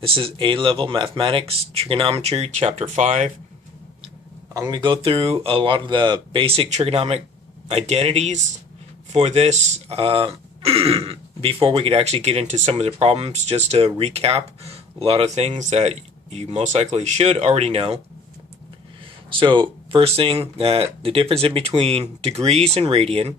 This is A-Level Mathematics, Trigonometry, Chapter 5. I'm going to go through a lot of the basic trigonomic identities for this before we could actually get into some of the problems, just to recap a lot of things that you most likely should already know. So first thing, that the difference in between degrees and radian.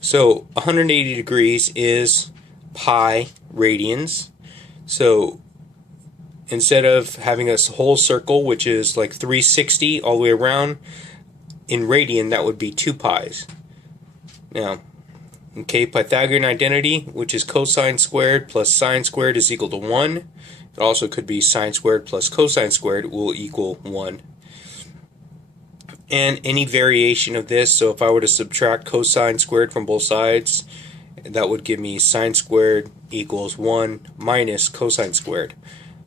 So 180 degrees is pi radians. So instead of having a whole circle, which is like 360 all the way around, in radian that would be 2 pi's. Now, okay, Pythagorean identity, which is cosine squared plus sine squared is equal to 1. It also could be sine squared plus cosine squared will equal 1. And any variation of this, so if I were to subtract cosine squared from both sides, that would give me sine squared equals 1 minus cosine squared.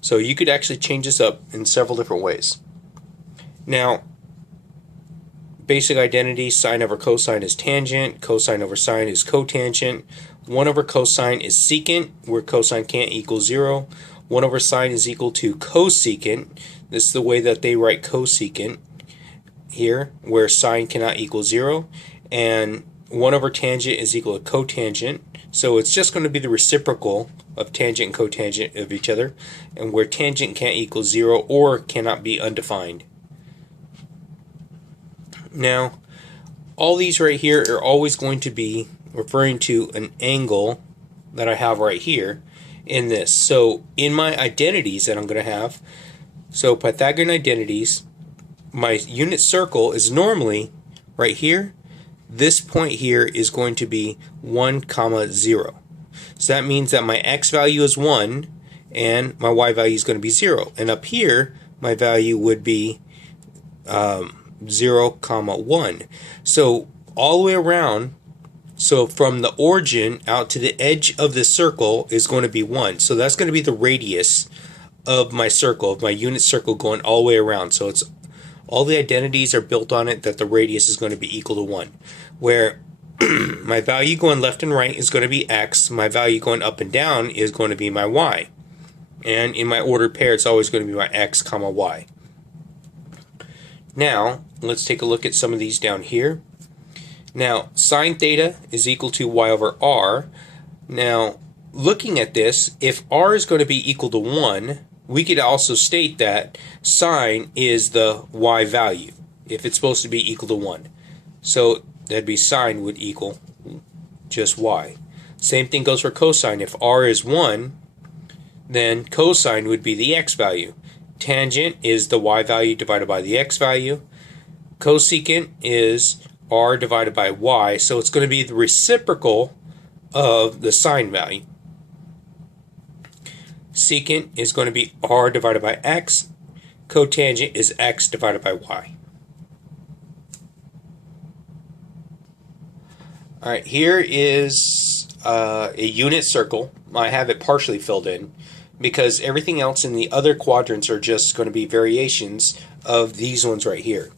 So you could actually change this up in several different ways. Now, basic identity, sine over cosine is tangent, cosine over sine is cotangent, 1 over cosine is secant, where cosine can't equal 0, 1 over sine is equal to cosecant. This is the way that they write cosecant here, where sine cannot equal 0, and 1 over tangent is equal to cotangent. So it's just going to be the reciprocal of tangent and cotangent of each other, and where tangent can't equal 0 or cannot be undefined. Now, all these right here are always going to be referring to an angle that I have right here in this. So in my identities that I'm going to have, so Pythagorean identities, my unit circle is normally right here. This point here is going to be 1, 0. So that means that my x value is 1 and my y value is going to be 0. And up here, my value would be 0, 1. So all the way around, so from the origin out to the edge of the circle is going to be 1. So that's going to be the radius of my circle, of my unit circle, going all the way around. So it's all the identities are built on it that the radius is going to be equal to 1. Where my value going left and right is going to be x, my value going up and down is going to be my y. And in my ordered pair, it's always going to be my x, y. Now, let's take a look at some of these down here. Now, sine theta is equal to y over r. Now, looking at this, if r is going to be equal to 1, we could also state that sine is the y value, if it's supposed to be equal to 1. So that'd be sine would equal just y. Same thing goes for cosine. If r is 1, then cosine would be the x value. Tangent is the y value divided by the x value. Cosecant is r divided by y, so it's going to be the reciprocal of the sine value. Secant is going to be r divided by x. Cotangent is x divided by y. Alright, here is a unit circle. I have it partially filled in because everything else in the other quadrants are just going to be variations of these ones right here.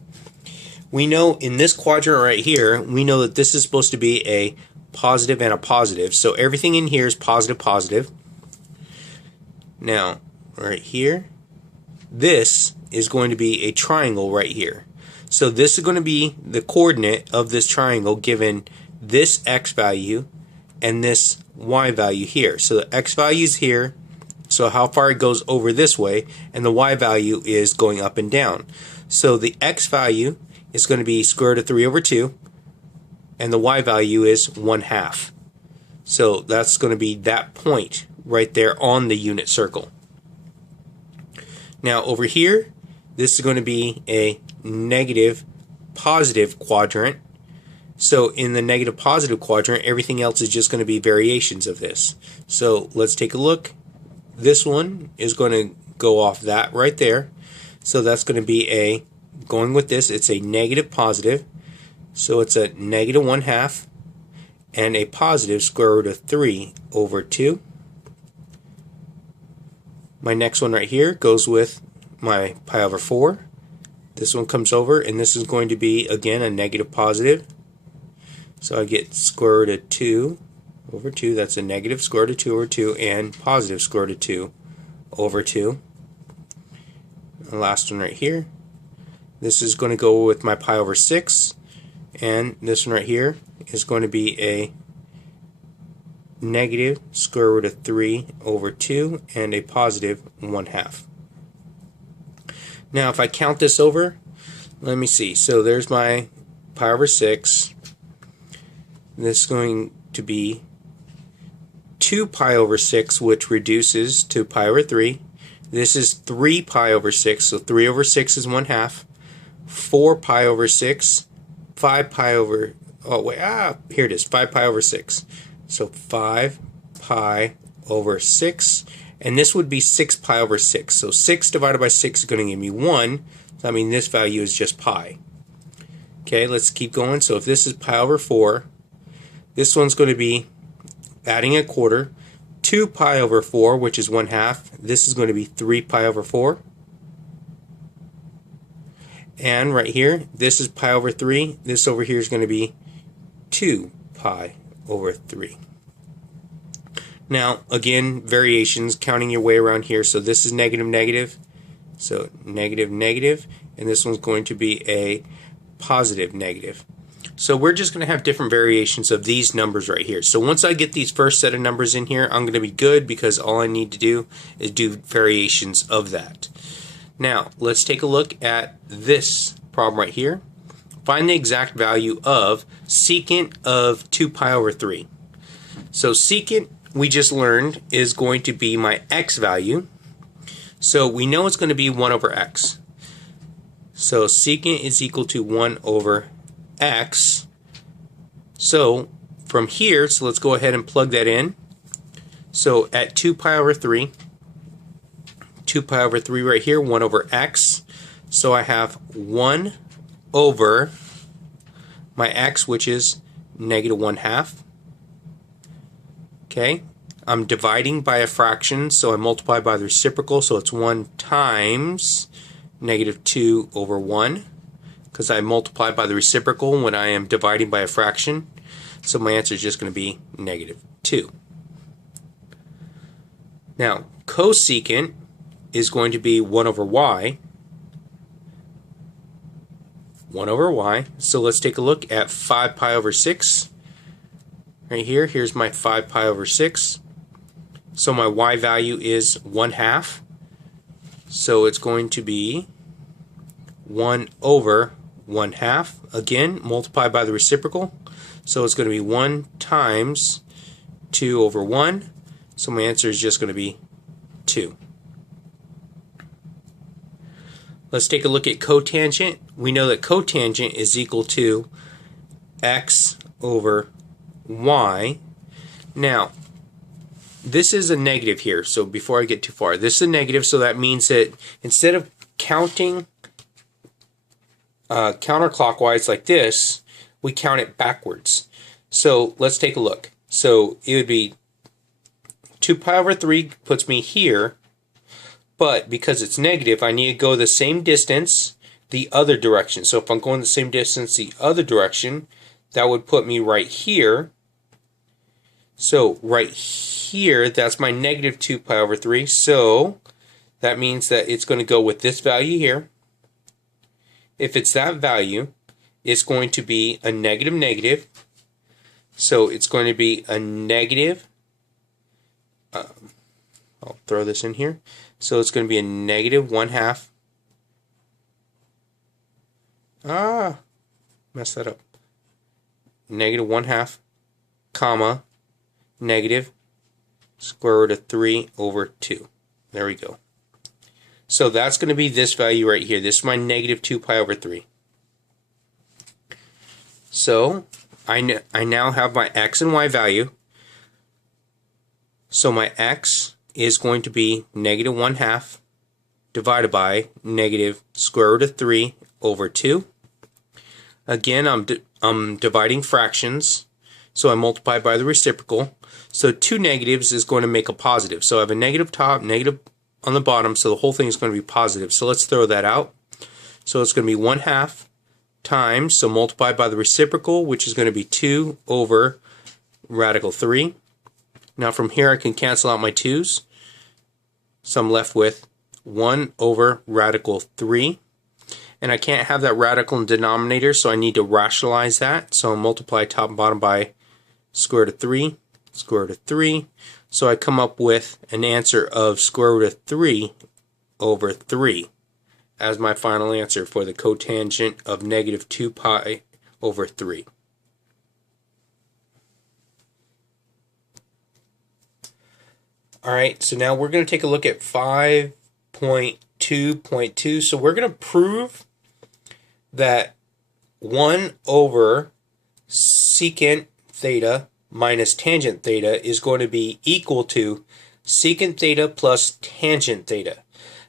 We know in this quadrant right here, we know that this is supposed to be a positive and a positive. So everything in here is positive, positive. Now, right here, this is going to be a triangle right here. So this is going to be the coordinate of this triangle given this x value and this y value here. So the x value is here, so how far it goes over this way, and the y value is going up and down. So the x value is going to be square root of 3 over 2, and the y value is 1/2. So that's going to be that point right there on the unit circle. Now over here, this is going to be a negative positive quadrant. So in the negative positive quadrant, everything else is just going to be variations of this. So let's take a look. This one is going to go off that right there. So that's going to be a, going with this, it's a negative positive. So it's a negative 1/2 and a positive square root of 3 over 2. My next one right here goes with my pi over 4. This one comes over, and this is going to be, again, a negative positive. So I get square root of 2 over 2. That's a negative square root of 2 over 2, and positive square root of 2 over 2. The last one right here. This is going to go with my pi over 6, and this one right here is going to be a negative square root of 3 over 2 and a positive 1/2. Now if I count this over, let me see. So there's my pi over 6. This is going to be 2 pi over 6, which reduces to pi over 3. This is 3 pi over 6, so 3 over 6 is 1/2. 4 pi over 6, 5 pi over, oh wait, here it is, 5 pi over 6. So 5 pi over 6, and this would be 6 pi over 6. So 6 divided by 6 is going to give me 1. So I mean this value is just pi. Okay, let's keep going. So if this is pi over 4, this one's going to be adding a quarter. 2 pi over 4, which is 1/2. This is going to be 3 pi over 4. And right here, this is pi over 3. This over here is going to be 2 pi over 3. Now, again, variations, counting your way around here. So this is negative, negative. So negative, negative. And this one's going to be a positive, negative. So we're just going to have different variations of these numbers right here. So once I get these first set of numbers in here, I'm going to be good because all I need to do is do variations of that. Now, let's take a look at this problem right here. Find the exact value of secant of 2 pi over 3. So secant, we just learned, is going to be my x value. So we know it's going to be 1 over x. So secant is equal to 1 over x. So from here, so let's go ahead and plug that in. So at 2 pi over 3, 2 pi over 3 right here, 1 over x. So I have 1 over my x, which is negative 1/2. Okay, I'm dividing by a fraction, so I multiply by the reciprocal, so it's 1 times negative 2 over 1, because I multiply by the reciprocal when I am dividing by a fraction. So my answer is just going to be negative 2. Now, cosecant is going to be 1 over y. 1 over y. So let's take a look at 5 pi over 6. Right here, here's my 5 pi over 6. So my y value is 1/2. So it's going to be 1 over 1/2. Again, multiply by the reciprocal. So it's going to be 1 times 2 over 1. So my answer is just going to be 2. Let's take a look at cotangent. We know that cotangent is equal to x over y. Now, this is a negative here, so before I get too far, this is a negative, so that means that instead of counting counterclockwise like this, we count it backwards. So let's take a look. So it would be 2 pi over 3 puts me here, but because it's negative, I need to go the same distance the other direction. So if I'm going the same distance the other direction, that would put me right here. So right here, that's my negative 2 pi over 3. So that means that it's going to go with this value here. If it's that value, it's going to be a negative negative. So it's going to be a negative, I'll throw this in here. So it's going to be a negative 1/2. Messed that up. Negative 1/2, comma, negative square root of 3 over 2. There we go. So that's going to be this value right here. This is my negative 2 pi over 3. So I now have my x and y value. So my x is going to be negative 1/2 divided by negative square root of 3 over 2. Again, I'm dividing fractions, so I multiply by the reciprocal. So 2 negatives is going to make a positive. So I have a negative top, negative on the bottom, so the whole thing is going to be positive. So let's throw that out. So it's going to be 1/2 times, so multiply by the reciprocal, which is going to be 2 over radical 3. Now from here I can cancel out my 2's. So I'm left with 1 over radical 3. And I can't have that radical in denominator, so I need to rationalize that. So I'll multiply top and bottom by square root of 3, square root of 3. So I come up with an answer of square root of 3 over 3 as my final answer for the cotangent of negative 2 pi over 3. Alright, so now we're going to take a look at 5.2.2. So we're going to prove that 1 over secant theta minus tangent theta is going to be equal to secant theta plus tangent theta.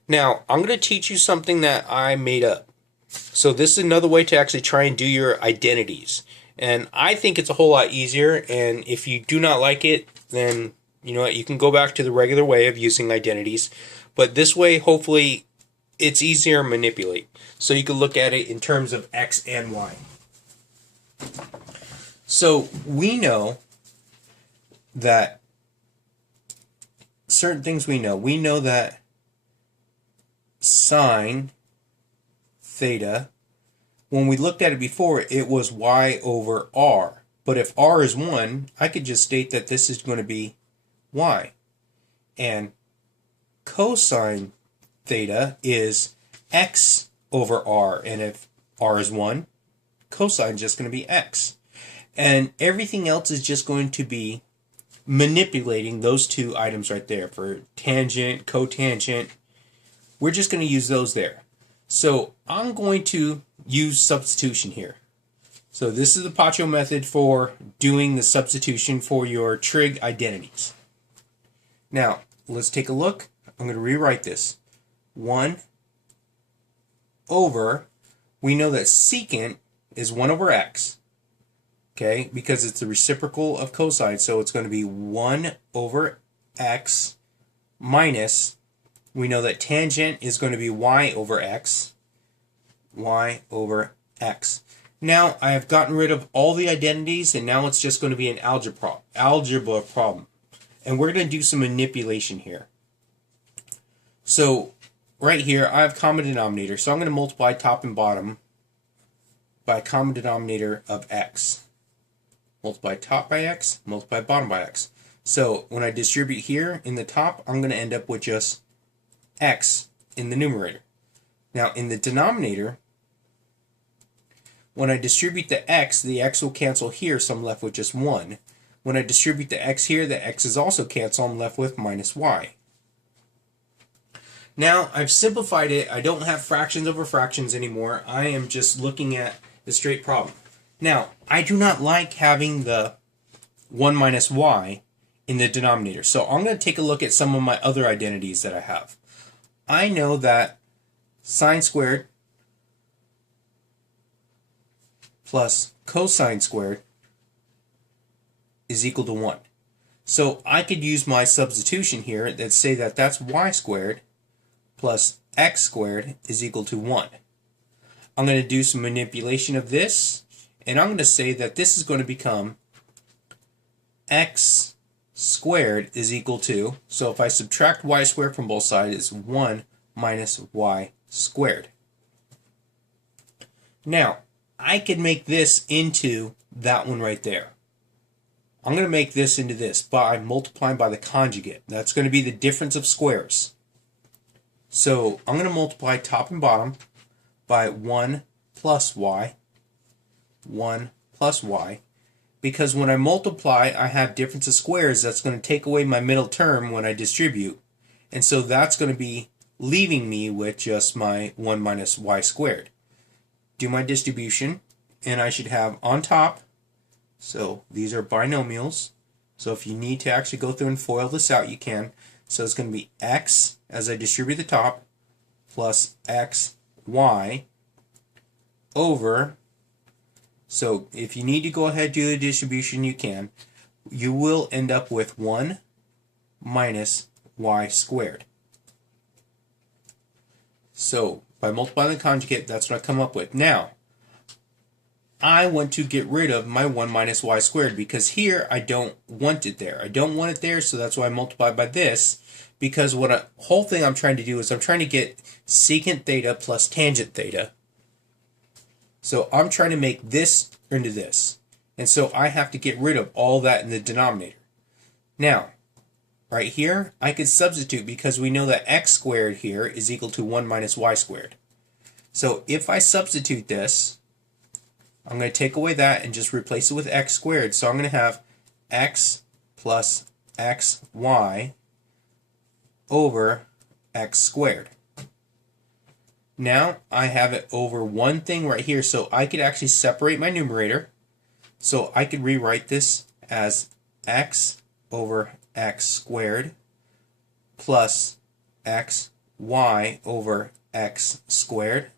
Now, I'm going to teach you something that I made up. So this is another way to actually try and do your identities. And I think it's a whole lot easier, and if you do not like it, then you know what, you can go back to the regular way of using identities. But this way, hopefully, it's easier to manipulate. So you can look at it in terms of x and y. So we know that certain things we know. We know that sine theta, when we looked at it before, it was y over r. But if r is 1, I could just state that this is going to be y. And cosine theta is x over r. And if r is 1, cosine is just going to be x. And everything else is just going to be manipulating those two items right there. For tangent, cotangent, we're just going to use those there. So I'm going to use substitution here. So this is the Pacho method for doing the substitution for your trig identities. Now, let's take a look. I'm going to rewrite this. 1 over, we know that secant is 1 over x. Okay, because it's the reciprocal of cosine, so it's going to be 1 over x minus, we know that tangent is going to be y over x. Y over x. Now, I have gotten rid of all the identities, and now it's just going to be an algebra problem. And we're going to do some manipulation here. So, right here, I have common denominator, so I'm going to multiply top and bottom by a common denominator of x. Multiply top by x, multiply bottom by x. So, when I distribute here in the top, I'm going to end up with just x in the numerator. Now, in the denominator, when I distribute the x will cancel here, so I'm left with just 1. When I distribute the x here, the x's also cancel, I'm left with minus y. Now, I've simplified it. I don't have fractions over fractions anymore. I am just looking at the straight problem. Now, I do not like having the 1 minus y in the denominator. So I'm going to take a look at some of my other identities that I have. I know that sine squared plus cosine squared is equal to 1. So I could use my substitution here that say that that's y squared plus x squared is equal to 1. I'm going to do some manipulation of this, and I'm going to say that this is going to become x squared is equal to, so if I subtract y squared from both sides, it's 1 minus y squared. Now, I could make this into that one right there. I'm going to make this into this by multiplying by the conjugate. That's going to be the difference of squares. So I'm going to multiply top and bottom by 1 plus y, 1 plus y, because when I multiply, I have difference of squares. That's going to take away my middle term when I distribute, and so that's going to be leaving me with just my 1 minus y squared. Do my distribution, and I should have on top, so these are binomials, so if you need to actually go through and FOIL this out, you can. So it's going to be x, as I distribute the top, plus x, y, over, so if you need to go ahead and do the distribution, you can. You will end up with 1 minus y squared. So by multiplying the conjugate, that's what I come up with. Now, I want to get rid of my 1 minus y squared because here I don't want it there. I don't want it there, so that's why I multiply by this, because whole thing I'm trying to do is I'm trying to get secant theta plus tangent theta. So I'm trying to make this into this. And so I have to get rid of all that in the denominator. Now, right here, I could substitute because we know that x squared here is equal to 1 minus y squared. So if I substitute this, I'm going to take away that and just replace it with x squared. So I'm going to have x plus xy over x squared. Now I have it over one thing right here, so I could actually separate my numerator. So I could rewrite this as x over x squared plus xy over x squared.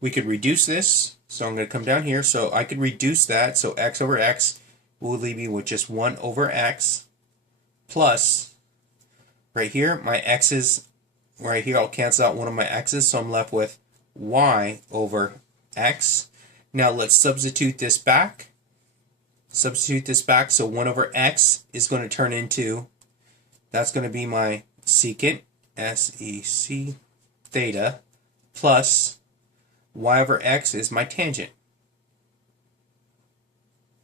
We could reduce this, so I'm going to come down here, so I could reduce that, so x over x will leave me with just 1 over x plus, right here, my x's, right here I'll cancel out one of my x's, so I'm left with y over x. Now let's substitute this back. Substitute this back, so 1 over x is going to turn into, that's going to be my secant, S-E-C, theta, plus y over x is my tangent,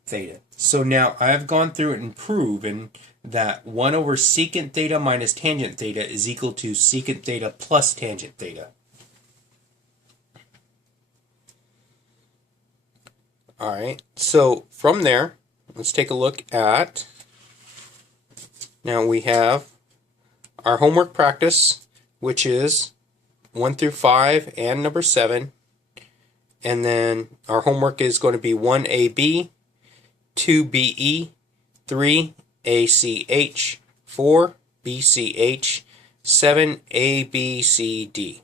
theta. So now I have gone through and proven that 1 over secant theta minus tangent theta is equal to secant theta plus tangent theta. Alright, so from there, let's take a look at, now we have our homework practice, which is 1 through 5 and number 7. And then our homework is going to be 1AB, 2BE, 3ACH, 4BCH, 7ABCD.